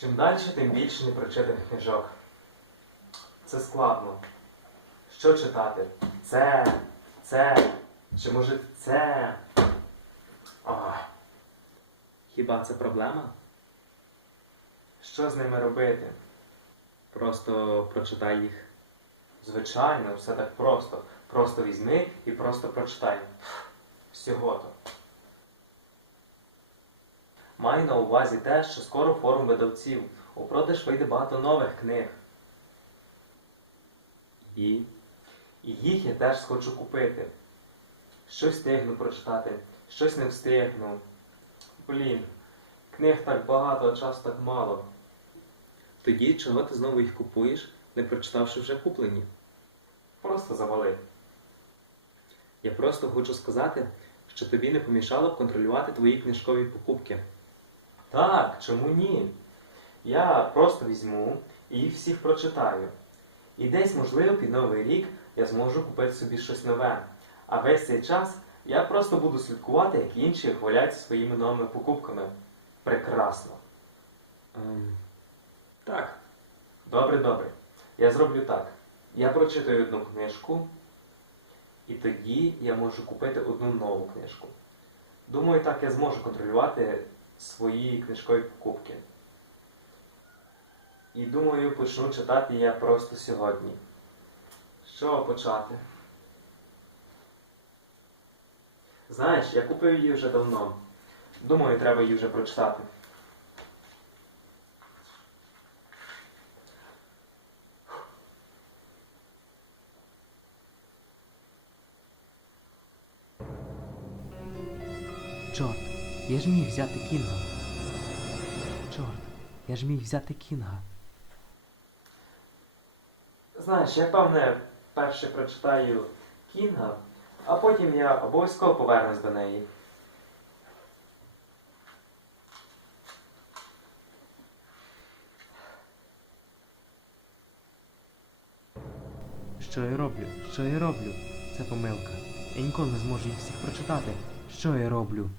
Чим далі, тим більше непрочитаних книжок. Це складно. Що читати? Це, це, чи може це? Ах, Хіба це проблема? що з ними робити? Просто прочитай їх. Звичайно, все так просто. Просто візьми і просто прочитай. Всього то. Май на увазі те, що скоро форум видавців. У продаж вийде багато нових книг. І І їх я теж хочу купити. Щось встигну прочитати, щось не встигну. Блін, книг так багато, а часу так мало. тоді чого ти знову їх купуєш, не прочитавши вже куплені? Просто завали. Я просто хочу сказати, що тобі не помішало б контролювати твої книжкові покупки. Так, чому ні? Я просто візьму і їх всіх прочитаю. І десь, можливо, під Новий рік я зможу купити собі щось нове. А весь цей час я просто буду слідкувати, як інші хваляться своїми новими покупками. Прекрасно. Ем, так, Добре, добре. Я зроблю так. Я прочитаю одну книжку, і тоді я можу купити одну нову книжку. Думаю, так я зможу контролювати свої книжкові покупки. І думаю, почну читати я просто сьогодні. Що почати? Знаєш, я купив її вже давно. Думаю, треба її вже прочитати. Чорт, я ж міг взяти кінга. Чорт, я ж міг взяти кінга. Знаєш, я певне перше прочитаю Кінга, а потім я обов'язково повернусь до неї. Що я роблю? Що я роблю? Це помилка. Я ніколи не зможу їх всіх прочитати. Що я роблю?